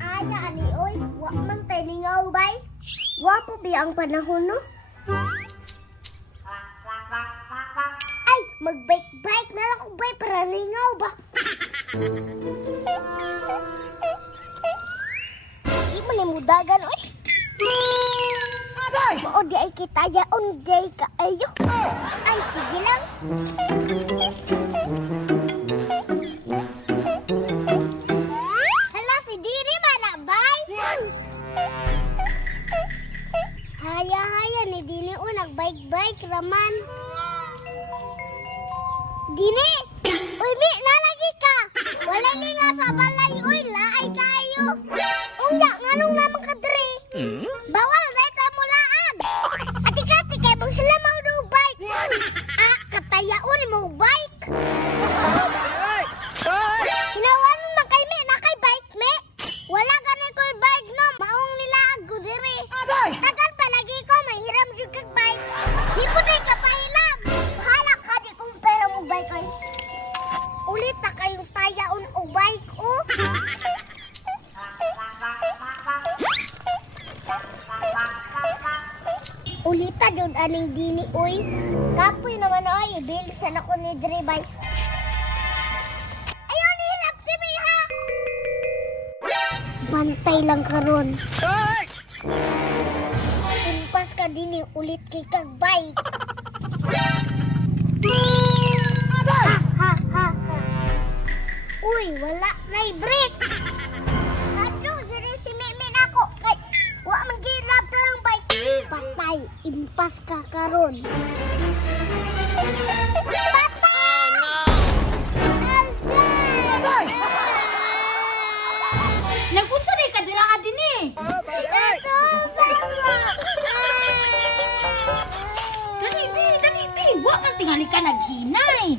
aya ani oy. Wa man tay lingaw bay. Wa po bi ang panahon no. Ay, mag-bike-bike na lang ko bay para lingaw ba. Di mo ni mudagan oy. Aday! Oo, di ay kita yaon, di ay ka ayo. Ay, sige lang. Haya-haya ni Dini o nagbike-bike raman. Dini! Uy, mi, nalagi ka! Wala nga sa balay, Ulita jud aning dini oy. Kapoy naman oy, ibilisan ako ni Dribay. Ayaw ni Hilap TV ha. Bantay lang karon. Ay! Impas ka dini ulit kay kag bike. Aday! Ha ha ha. Uy, wala nay break. Impas ka karon. Patay! Aday! Nagpunsa na ka dira ka din eh. Aday! Dali, bi, dali, bi. Wa man tingali ka naghinay.